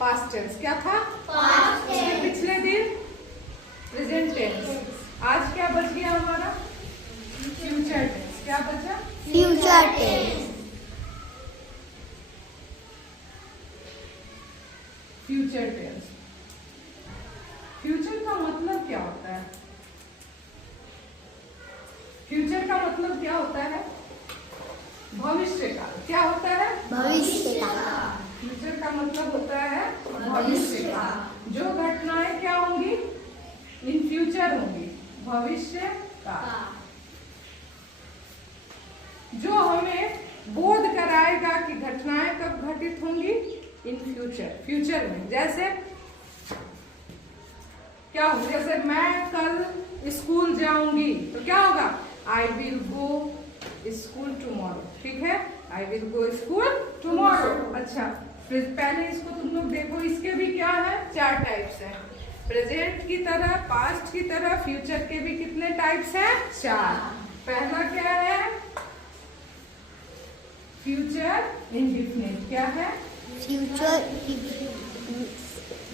Past tense. क्या था? Past tense. पिछले दिन प्रेजेंट टेंस। आज क्या बच गया हमारा? Future tense. क्या बचा? Future tense. Future tense. Future का मतलब क्या होता है? फ्यूचर का मतलब क्या होता है? भविष्य का। क्या होता है? भविष्य का। फ्यूचर का मतलब होता है भविष्य का। जो घटनाएं क्या होंगी? इन फ्यूचर होंगी, भविष्य का। जो हमें बोध कराएगा कि घटनाएं कब घटित होंगी? इन फ्यूचर, फ्यूचर में। जैसे क्या हो, जैसे मैं कल स्कूल जाऊंगी तो क्या होगा? I will go school tomorrow. ठीक है, I will go school tomorrow. अच्छा, पहले इसको तुम लोग देखो, इसके भी क्या है? 4 टाइप्स है। प्रेजेंट की तरह, पास्ट की तरह, फ्यूचर के भी कितने टाइप्स हैं? 4। पहला क्या है? Future indefinite. क्या है? फ्यूचर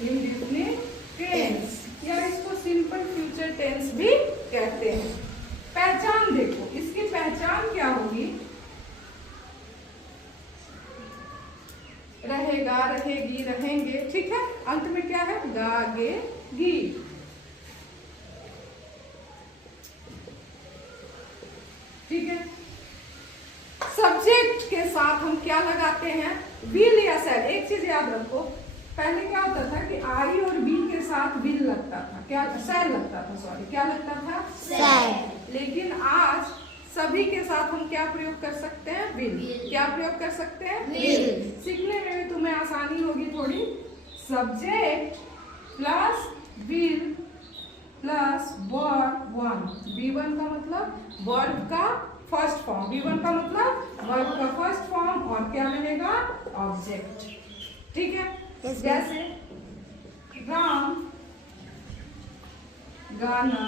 इंडेफिनिट टेंस, या इसको सिंपल फ्यूचर टेंस भी कहते हैं। पहचान देखो, इसकी पहचान क्या होगी? रहेगा, रहेगी, रहेंगे। ठीक है, अंत में क्या है? गा, गे, गी। ठीक है, सब्जेक्ट के साथ हम क्या लगाते हैं? विल या शैल। एक चीज याद रखो, पहले क्या होता था कि आई और बी के साथ विल लगता था, क्या शैल लगता था, सॉरी, क्या लगता था? शैल। लेकिन आज सभी के साथ हम क्या प्रयोग कर सकते हैं? विल। क्या प्रयोग कर सकते हैं? विल। सीखने में भी तुम्हें आसानी होगी थोड़ी। Subject plus will plus verb 1। V1 का मतलब वर्ब का फर्स्ट फॉर्म, V1 का मतलब वर्ब का फर्स्ट फॉर्म, और क्या रहेगा? ऑब्जेक्ट। ठीक है, जैसे राम गाना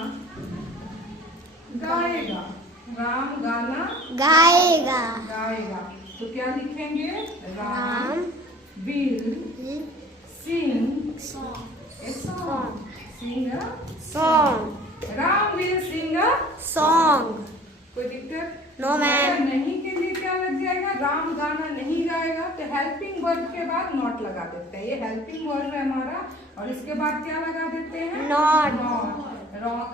गाएगा। राम गाना गाएगा। गाएगा, तो क्या लिखेंगे? Ram will sing song. A song. Sing a song. Ram will sing a song. कोई दिक्कत? No, ma'am. नहीं के लिए क्या लग जाएगा? राम गाना नहीं गाएगा, तो हेल्पिंग वर्ब के बाद नॉट लगा देते हैं। ये हेल्पिंग वर्ब है हमारा, और इसके बाद क्या लगा देते हैं? Not.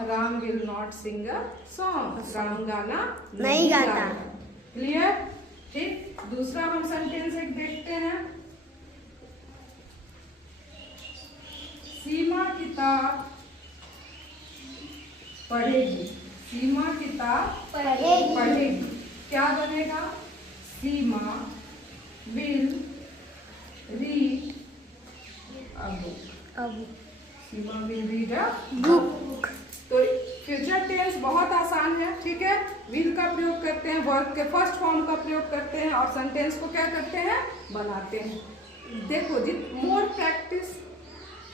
Ram will not sing a song. Ram गाना नहीं गाता। क्लियर? ठीक, दूसरा हम सेंटेंस एक देखते हैं। सीमा किताब पढ़ेगी। सीमा किताब पढ़ेगी। क्या बनेगा? Seema will read a book. Seema will read a book. तो फ्यूचर टेंस बहुत आसान है। ठीक है, विल का प्रयोग करते हैं, वर्ब के फर्स्ट फॉर्म का प्रयोग करते हैं, और सेंटेंस को क्या करते हैं? बनाते हैं। देखो, मोर प्रैक्टिस,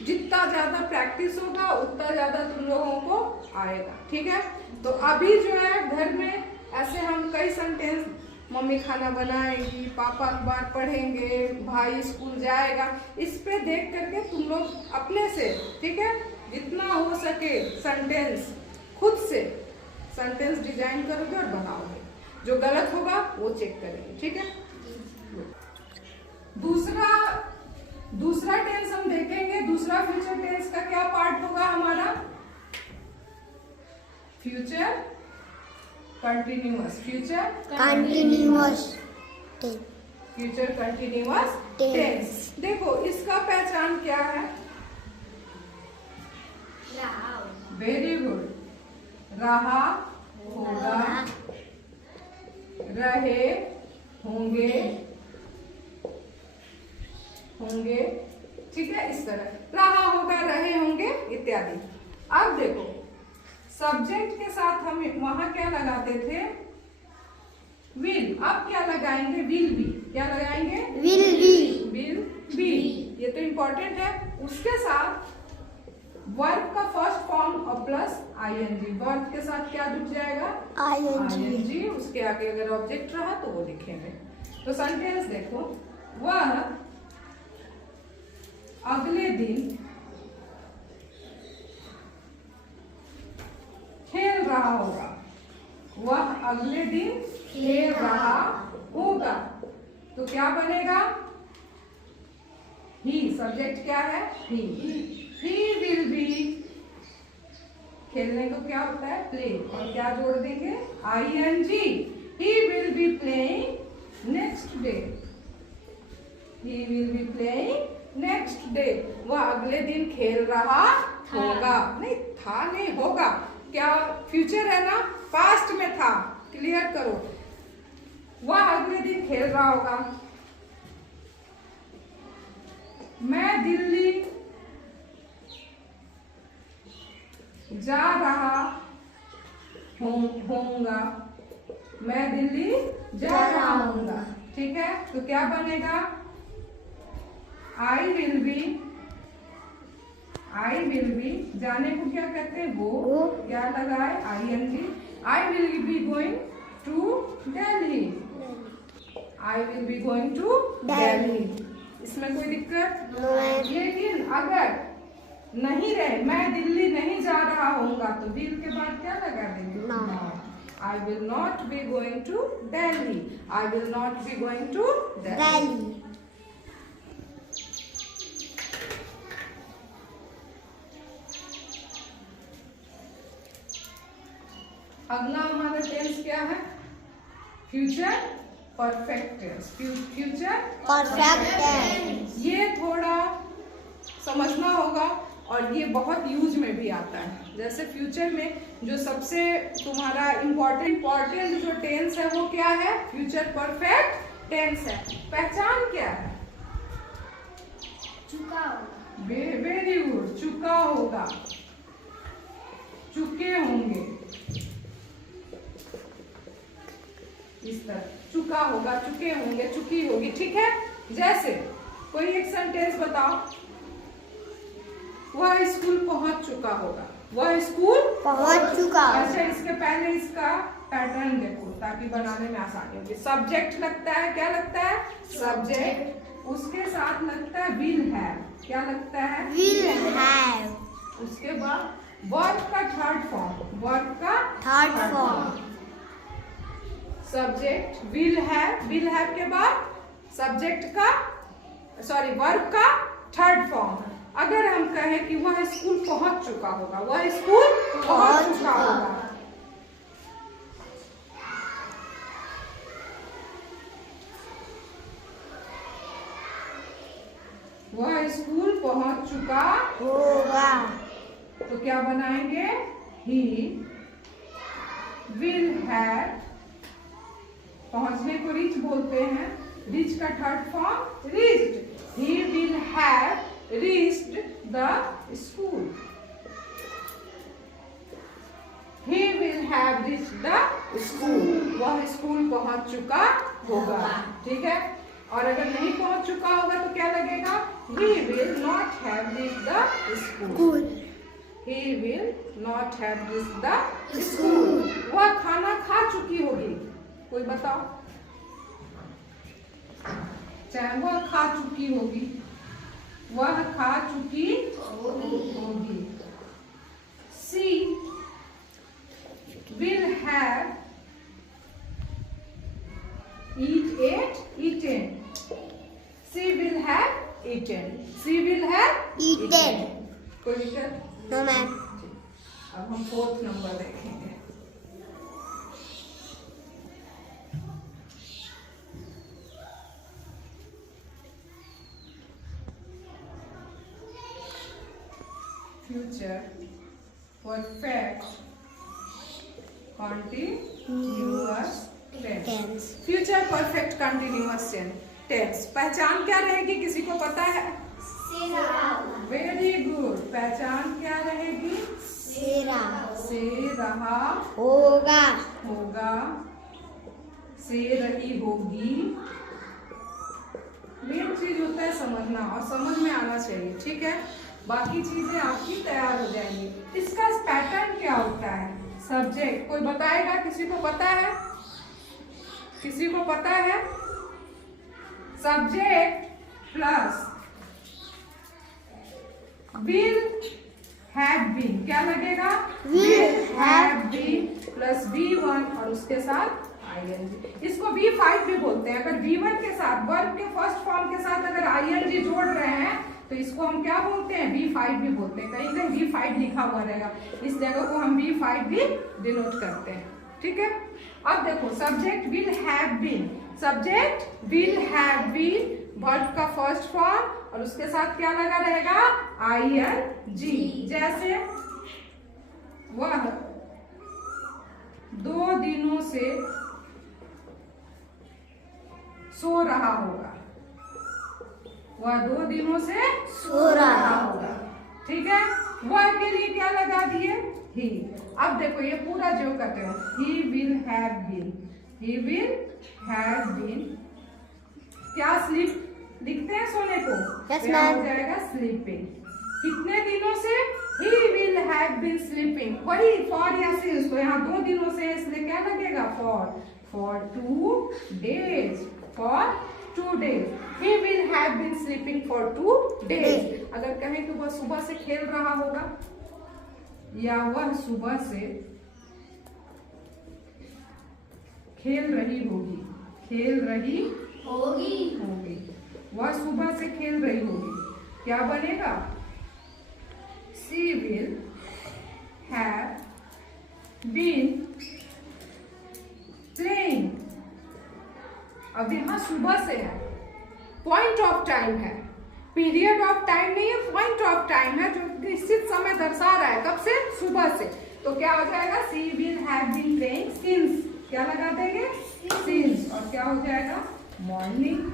जितना ज्यादा प्रैक्टिस होगा उतना ज्यादा तुम लोगों को आएगा। ठीक है, तो अभी जो है घर में ऐसे हम कई सेंटेंस, मम्मी खाना बनाएगी, पापा अखबार पढ़ेंगे, भाई स्कूल जाएगा, इस पे देख करके तुम लोग अपने से, ठीक है, जितना हो सके सेंटेंस खुद से सेंटेंस डिजाइन करोगे और बनाओगे। जो गलत होगा वो चेक करेंगे। ठीक है, दूसरा टेंस हम देखेंगे। दूसरा फ्यूचर टेंस का क्या पार्ट होगा हमारा? Future continuous. Future continuous tense. Future continuous tense. देखो, इसका पहचान क्या है? Very good. रहा, होगा, रहे, होंगे, होंगे। ठीक है, इस तरह रहा, होगा, रहे, होंगे इत्यादि। अब देखो, सब्जेक्ट के साथ हम वहां क्या लगाते थे? विल। अब क्या लगाएंगे? Will be. क्या लगाएंगे? Will be. विल बी, ये तो इंपॉर्टेंट है। उसके साथ वर्ब का फर्स्ट फॉर्म और प्लस आईएनजी। वर्ब के साथ क्या जुड़ जाएगा? आईएनजी। उसके आगे अगर ऑब्जेक्ट रहा तो वो लिखेंगे। तो सेंटेंस देखो, वह दिन खेल रहा होगा, वह अगले दिन खेल रहा होगा, तो क्या बनेगा? ही। सब्जेक्ट क्या है? ही। ही विल बी, खेलने को क्या होता है? प्ले, और क्या जोड़ देंगे? ING। He will be playing next day. He will be playing next day, वह अगले दिन खेल रहा होगा। नहीं था, नहीं होगा। क्या फ्यूचर है ना, पास्ट में था, क्लियर करो। वह अगले दिन खेल रहा होगा। मैं दिल्ली जा रहा होऊंगा। मैं दिल्ली जा रहा होऊंगा, ठीक है। तो क्या बनेगा? आई विल बी, जाने को क्या कहते हैं? वो। क्या लगा है? ING। I will be going to Delhi. I will be going to Delhi. इसमें कोई दिक्कत? लेकिन अगर नहीं रहे, मैं दिल्ली नहीं जा रहा होऊंगा, तो विल के बाद क्या लगा देंगे? Not. I will not be going to Delhi. I will not be going to Delhi. अगला हमारा टेंस क्या है? Future perfect tense. Future perfect tense. ये थोड़ा समझना होगा, और ये बहुत यूज में भी आता है। जैसे फ्यूचर में जो सबसे तुम्हारा इम्पोर्टेंट जो टेंस है वो क्या है? फ्यूचर परफेक्ट टेंस है। पहचान क्या है? चुका होगा। Very good. चुका होगा, चुके होंगे, इस तरह चुका होगा, चुके होंगे, चुकी होगी, ठीक है। जैसे कोई एक सेंटेंस बताओ। वह स्कूल पहुंच चुका होगा। वह स्कूल पहुंच चुका। अच्छा, इसके पहले इसका पैटर्न देखो ताकि बनाने में आसानी होगी। सब्जेक्ट लगता है, क्या लगता है? सब्जेक्ट। उसके साथ लगता है विल हैव। क्या लगता है? Will have. उसके बाद वर्ब का थर्ड फॉर्म। वर्ब का third form. Subject will have के बाद सब्जेक्ट का वर्ब का थर्ड फॉर्म। अगर हम कहें कि वह स्कूल पहुंच चुका होगा, वह स्कूल पहुंच चुका होगा। वह स्कूल पहुंच चुका होगा, तो क्या बनाएंगे? ही विल हैव, पहुंचने को रीच बोलते हैं, रीच का third form reached. He will have reached the school. He will have reached the school, वह स्कूल पहुंच चुका होगा, ठीक है। और अगर नहीं पहुंच चुका होगा तो क्या लगेगा? He will not have reached the school. He will not have reached the school. वह खाना खा चुकी होगी। कोई बताओ? चाहे वह खा चुकी होगी, वह खा चुकी होगी। She will have eaten. She will have eaten. She will have Eaten. कोई दिक्कत? No ma'am. अब हम 4th नंबर देखेंगे। Future perfect continuous tense. Future perfect continuous tense. पहचान क्या रहेगी? किसी को पता है? Very good. पहचान क्या रहेगी? से रहा होगा, से रही होगी। मेन चीज होता है समझना, और समझ में आना चाहिए, ठीक है। बाकी चीजें आपकी तैयार हो जाएंगी। इसका पैटर्न क्या होता है? सब्जेक्ट कोई बताएगा? किसी को पता है? किसी को पता है? Subject plus will have been, क्या लगेगा? Will have been plus V1 और उसके साथ ing। इसको V5 भी बोलते हैं। अगर V1 के साथ वर्ब के फर्स्ट फॉर्म के साथ अगर ing जोड़ रहे हैं तो इसको हम क्या बोलते हैं? V5 भी बोलते हैं। कहीं कहीं V5 लिखा हुआ रहेगा, इस जगह को हम V5 भी डिनोट करते हैं। ठीक है, अब देखो subject will have been, subject will have been verb का फर्स्ट फॉर्म और उसके साथ क्या लगा रहेगा? ing। जैसे वह 2 दिनों से सो रहा होगा, वह 2 दिनों से सो रहा होगा। ठीक है, वह के लिए क्या लगा दिए? ही। अब देखो ये पूरा जो करते हो, he will have been, he will have been, क्या स्लीप लिखते हैं सोने को? Yes, क्या ma'am. हो जाएगा? स्लीपिंग। कितने दिनों से? He will have been sleeping. वही फॉर या सिंस, तो यहाँ 2 दिनों से इसलिए क्या लगेगा? For 2 days, for 2 days। He will have been sleeping for 2 days। अगर कहें कि वह सुबह से खेल रहा होगा या वह सुबह से खेल रही होगी, खेल रही होगी, वह सुबह से खेल रही होगी, क्या बनेगा? She will have been playing। अब यहाँ सुबह से है, पॉइंट ऑफ टाइम है, पीरियड ऑफ टाइम नहीं है, पॉइंट ऑफ टाइम है जो निश्चित समय दर्शा रहा है। कब से? सुबह से। तो क्या हो जाएगा? She will have been playing since, क्या लगा देंगे? सिंस, और क्या हो जाएगा? मॉर्निंग।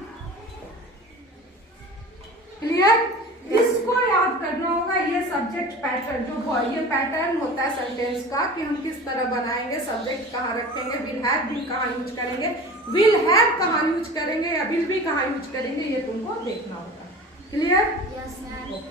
क्लियर? इसको याद करना होगा, ये सब्जेक्ट पैटर्न जो ये पैटर्न होता है सेंटेंस का कि हम किस तरह बनाएंगे, सब्जेक्ट कहाँ रखेंगे, विल हैव बीन कहाँ यूज करेंगे, विल हैव कहाँ यूज करेंगे या विल भी कहाँ यूज करेंगे, ये तुमको देखना होगा। क्लियर? Yes, ma'am.